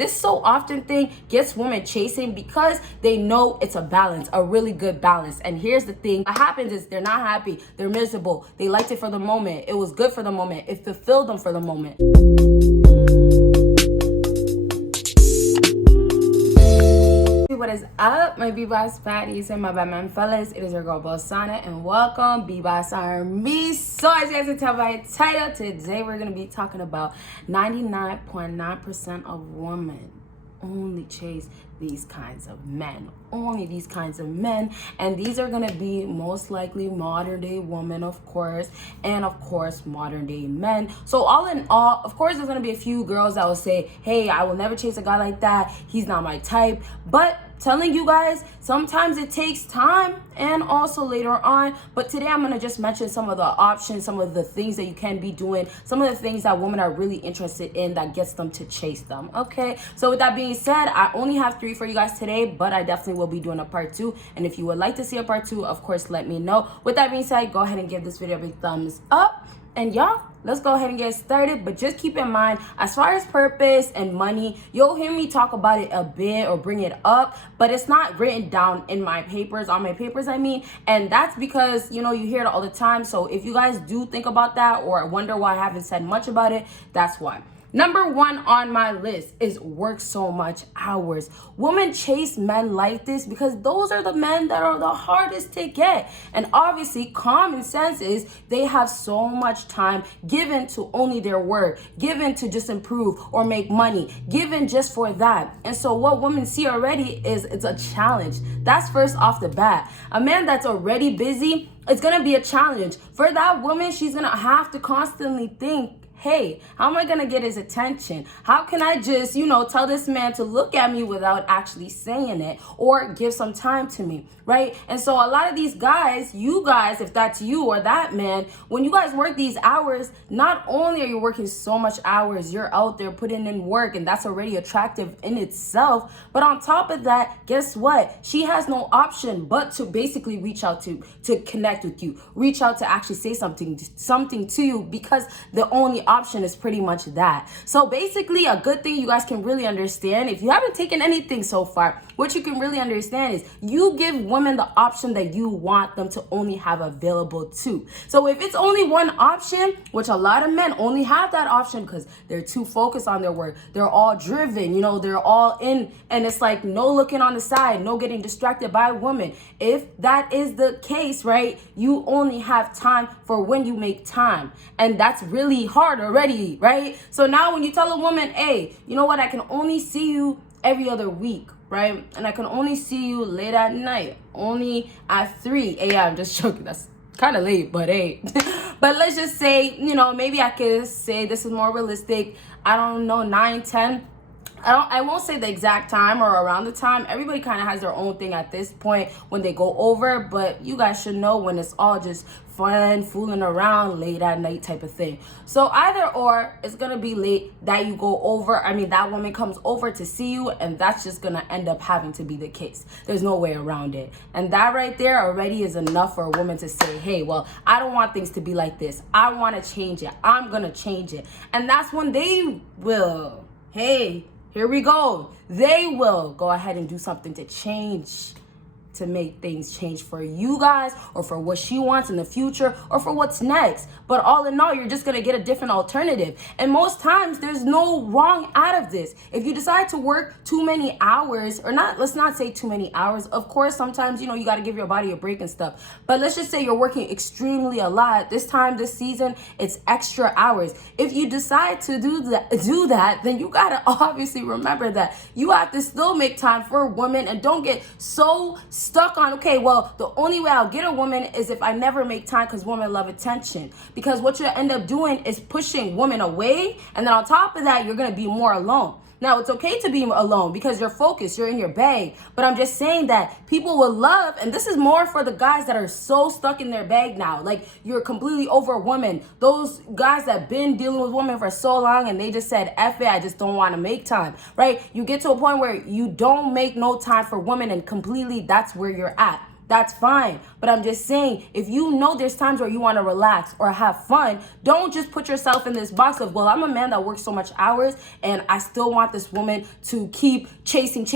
this so often thing gets women chasing because they know it's a balance, a really good balance. And here's the thing, what happens is they're not happy, they're miserable, they liked it for the moment, it was good for the moment, it fulfilled them for the moment. What is up, my BBossBaddies and my Batman fellas? It is your girl Bosana and welcome BBossArmy. So as you guys can tell by the title, today we're going to be talking about 99.9% of women only chase these kinds of men, only these kinds of men, and these are going to be most likely modern day women, of course, and of course modern day men. So all in all, of course there's going to be a few girls that will say, hey, I will never chase a guy like that, he's not my type. But telling you guys, sometimes it takes time and also later on. But today I'm going to just mention some of the options, some of the things that you can be doing, some of the things that women are really interested in that gets them to chase them. Okay, so with that being said, I only have 3 for you guys today, but I definitely will be doing a part 2. And if you would like to see a part 2, of course, let me know. With that being said, go ahead and give this video a big thumbs up. And y'all, let's go ahead and get started. But just keep in mind, as far as purpose and money, you'll hear me talk about it a bit or bring it up, but it's not written down in my papers, on my papers I mean, and that's because, you know, you hear it all the time. So if you guys do think about that or wonder why I haven't said much about it, that's why. Number 1 on my list is work so much hours. Women chase men like this because those are the men that are the hardest to get. And obviously, common sense is they have so much time given to only their work, given to just improve or make money, given just for that. And so what women see already is it's a challenge. That's first off the bat. A man that's already busy, it's going to be a challenge. For that woman, she's going to have to constantly think, hey, how am I gonna get his attention? How can I just, you know, tell this man to look at me without actually saying it or give some time to me, right? And so a lot of these guys, you guys, if that's you or that man, when you guys work these hours, not only are you working so much hours, you're out there putting in work, and that's already attractive in itself. But on top of that, guess what? She has no option but to basically reach out to connect with you, reach out to actually say something to you, because the only option is pretty much that. So basically, a good thing you guys can really understand, if you haven't taken anything so far, what you can really understand is you give women the option that you want them to only have available too. So if it's only one option, which a lot of men only have that option because they're too focused on their work, they're all driven, you know, they're all in, and it's like no looking on the side, no getting distracted by women. If that is the case, right, you only have time for when you make time, and that's really hard already, right? So now when you tell a woman, hey, you know what, I can only see you every other week, right? And I can only see you late at night, only at 3 a.m. Just joking, that's kind of late, but hey. But let's just say, you know, maybe I could say this is more realistic, I don't know, 9, 10. I won't say the exact time or around the time. Everybody kind of has their own thing at this point when they go over, but you guys should know when it's all just fun, fooling around, late at night type of thing. So either or, it's going to be late that you go over. I mean, that woman comes over to see you, and that's just going to end up having to be the case. There's no way around it. And that right there already is enough for a woman to say, hey, well, I don't want things to be like this. I want to change it. I'm going to change it. And that's when they will, hey, here we go. They will go ahead and do something to change, to make things change for you guys or for what she wants in the future or for what's next. But all in all, you're just going to get a different alternative. And most times there's no wrong out of this. If you decide to work too many hours, or not, let's not say too many hours. Of course, sometimes, you know, you got to give your body a break and stuff. But let's just say you're working extremely a lot. This time, this season, it's extra hours. If you decide to do that, then you got to obviously remember that you have to still make time for a woman, and don't get so stuck on, okay, well, the only way I'll get a woman is if I never make time, because women love attention. Because what you end up doing is pushing women away, and then on top of that, you're going to be more alone. Now, it's okay to be alone because you're focused, you're in your bag. But I'm just saying that people will love, and this is more for the guys that are so stuck in their bag now. Like, you're completely over women. Those guys that been dealing with women for so long and they just said, F it, I just don't want to make time, right? You get to a point where you don't make no time for women, and completely that's where you're at. that's fine. But I'm just saying, if you know there's times where you want to relax or have fun, don't just put yourself in this box of, well, I'm a man that works so much hours and I still want this woman to keep chasing.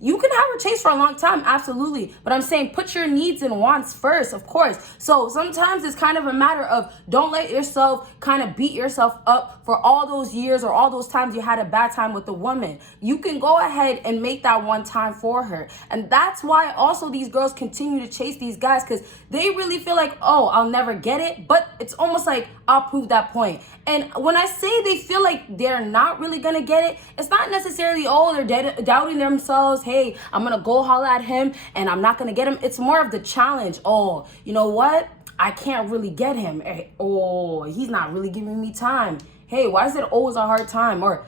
You can have her chase for a long time, absolutely. But I'm saying put your needs and wants first, of course. So sometimes it's kind of a matter of, don't let yourself kind of beat yourself up for all those years or all those times you had a bad time with the woman. You can go ahead and make that one time for her. And that's why also these girls continue to chase these guys, because they really feel like, oh, I'll never get it. But it's almost like, I'll prove that point. And when I say they feel like they're not really gonna get it, it's not necessarily, oh, they're doubting themselves. Hey, I'm gonna go holler at him and I'm not gonna get him. It's more of the challenge. Oh, you know what? I can't really get him. Hey, oh, he's not really giving me time. Hey, why is it always a hard time? Or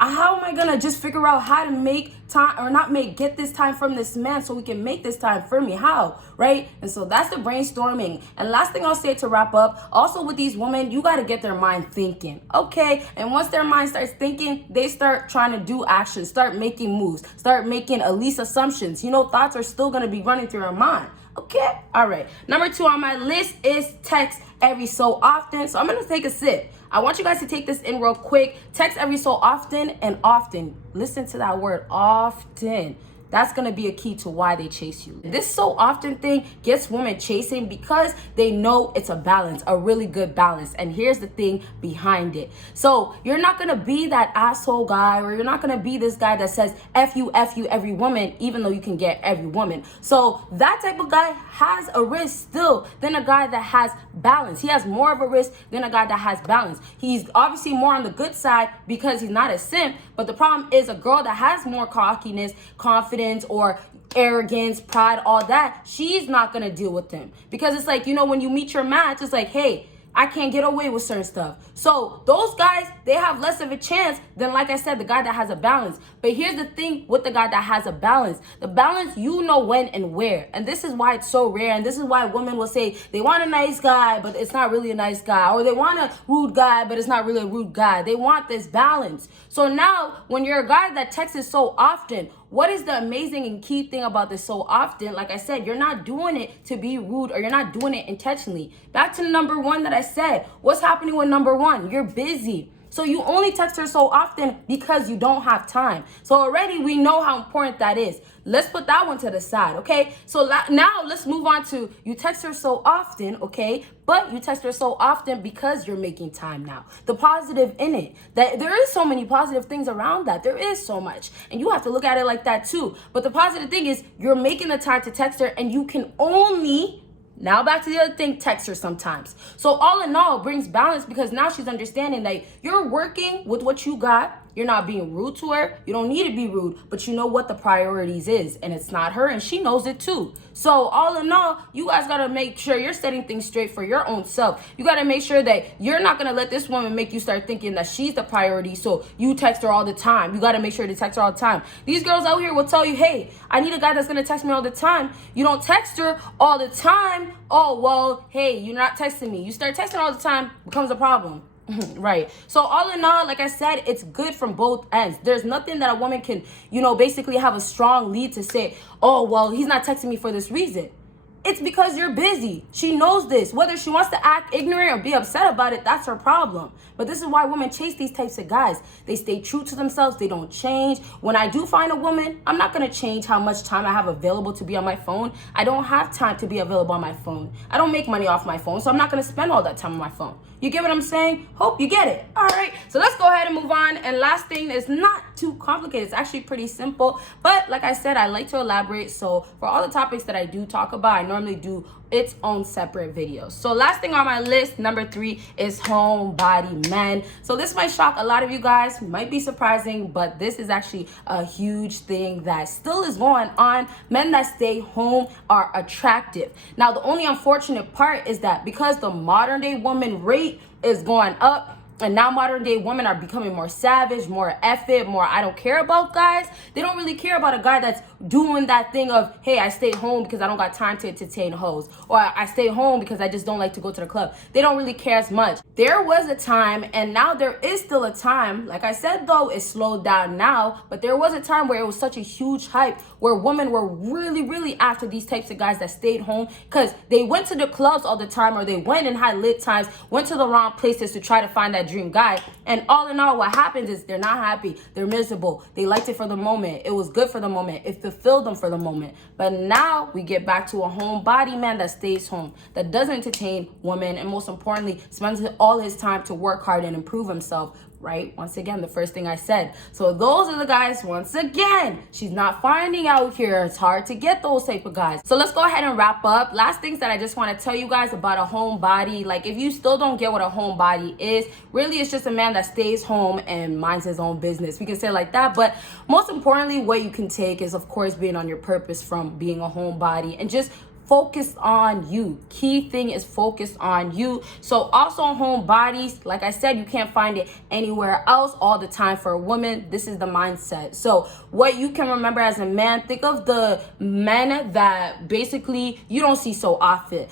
how am I gonna just figure out how to make time, or not get this time from this man so we can make this time for me? How, right? And so that's the brainstorming. And last thing I'll say to wrap up, also with these women, you got to get their mind thinking, okay? And once their mind starts thinking, they start trying to do action, start making moves, start making at least assumptions. You know, thoughts are still gonna be running through your mind. Okay, all right. Number 2 on my list is text every so often. So I'm gonna take a sip. I want you guys to take this in real quick. Text every so often, and often. Listen to that word, often. That's going to be a key to why they chase you. This so often thing gets women chasing because they know it's a balance, a really good balance. And here's the thing behind it. So you're not going to be that asshole guy, or you're not going to be this guy that says F you every woman, even though you can get every woman. So that type of guy has a risk still than a guy that has balance. He has more of a risk than a guy that has balance. He's obviously more on the good side because he's not a simp. But the problem is, a girl that has more cockiness, confidence, or arrogance, pride, all that, she's not gonna deal with him. Because it's like, you know, when you meet your match, it's like, hey, I can't get away with certain stuff. So those guys, they have less of a chance than, like I said, the guy that has a balance. But here's the thing with the guy that has a balance. The balance, you know when and where. And this is why it's so rare. And this is why women will say they want a nice guy, but it's not really a nice guy. Or they want a rude guy, but it's not really a rude guy. They want this balance. So now, when you're a guy that texts so often, what is the amazing and key thing about this so often? Like I said, you're not doing it to be rude, or you're not doing it intentionally. Back to number 1 that I said. What's happening with number 1? You're busy. So you only text her so often because you don't have time. So already we know how important that is. Let's put that one to the side, okay? So now let's move on to, you text her so often, okay? But you text her so often because you're making time now. The positive in it, that there is so many positive things around that. There is so much. And you have to look at it like that too. But the positive thing is you're making the time to text her, and you can only, now back to the other thing, text her sometimes. So all in all, it brings balance, because now she's understanding that you're working with what you got. You're not being rude to her. You don't need to be rude, but you know what the priorities is, and it's not her, and she knows it too. So all in all, you guys got to make sure you're setting things straight for your own self. You got to make sure that you're not going to let this woman make you start thinking that she's the priority, so you text her all the time. You got to make sure to text her all the time. These girls out here will tell you, hey, I need a guy that's going to text me all the time. You don't text her all the time. Oh, well, hey, you're not texting me. You start texting all the time, becomes a problem. Right. So all in all, like I said, it's good from both ends. There's nothing that a woman can, you know, basically have a strong lead to say, oh, well, he's not texting me for this reason. It's because you're busy. She knows this. Whether she wants to act ignorant or be upset about it, that's her problem. But this is why women chase these types of guys. They stay true to themselves. They don't change. When I do find a woman, I'm not going to change how much time I have available to be on my phone. I don't have time to be available on my phone. I don't make money off my phone, so I'm not going to spend all that time on my phone. You get what I'm saying? Hope you get it. All right. So let's go ahead and move on. And last thing is not too complicated. It's actually pretty simple. But like I said, I like to elaborate. So for all the topics that I do talk about, I normally do its own separate videos. So last thing on my list, number 3, is homebody men. So this might shock a lot of you guys, might be surprising, but this is actually a huge thing that still is going on. Men that stay home are attractive. Now, the only unfortunate part is that because the modern day woman rate is going up, And now modern day women are becoming more savage, more effort, more I don't care about guys. They don't really care about a guy that's doing that thing of, hey, I stay home because I don't got time to entertain hoes. Or I stay home because I just don't like to go to the club. They don't really care as much. There was a time, and now there is still a time. Like I said, though, it slowed down now. But there was a time where it was such a huge hype where women were really, really after these types of guys that stayed home because they went to the clubs all the time, or they went and had lit times, went to the wrong places to try to find that dream guy. And all in all, what happens is they're not happy. They're miserable. They liked it for the moment. It was good for the moment. It fulfilled them for the moment. But now we get back to a homebody man that stays home, that doesn't entertain women, and most importantly, spends all his time to work hard and improve himself. Right? Once again, the first thing I said. So those are the guys, once again, she's not finding out here. It's hard to get those type of guys. So let's go ahead and wrap up. Last things that I just want to tell you guys about a homebody. Like, if you still don't get what a homebody is, really it's just a man that stays home and minds his own business. We can say it like that. But most importantly, what you can take is, of course, being on your purpose from being a homebody and just focus on you. Key thing is focus on you. So also homebodies, like I said, you can't find it anywhere else all the time for a woman. This is the mindset. So what you can remember as a man, think of the men that basically you don't see so often.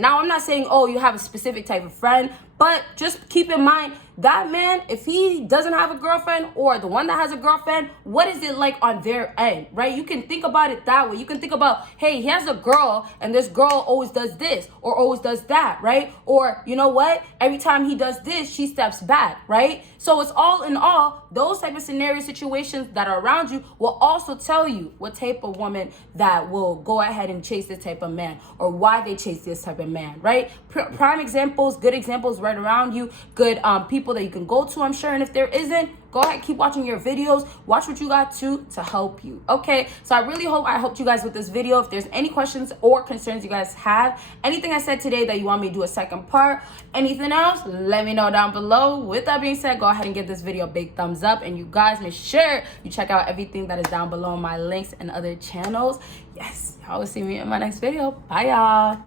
Now, I'm not saying, oh, you have a specific type of friend, but just keep in mind that man, if he doesn't have a girlfriend, or the one that has a girlfriend, what is it like on their end, right? You can think about it that way. You can think about, hey, he has a girl and this girl always does this or always does that, right? Or you know what? Every time he does this, she steps back, right? So it's all in all, those type of scenario situations that are around you will also tell you what type of woman that will go ahead and chase this type of man, or why they chase this type of man, right? Prime examples, good examples right around you, good people that you can go to, I'm sure. And if there isn't, go ahead, keep watching your videos, watch what you got to help you. Okay, so I really hope I helped you guys with this video. If there's any questions or concerns you guys have, anything I said today that you want me to do a second part, anything else, let me know down below. With that being said, go ahead and give this video a big thumbs up, and you guys make sure you check out everything that is down below in my links and other channels. Yes, y'all will see me in my next video. Bye, y'all.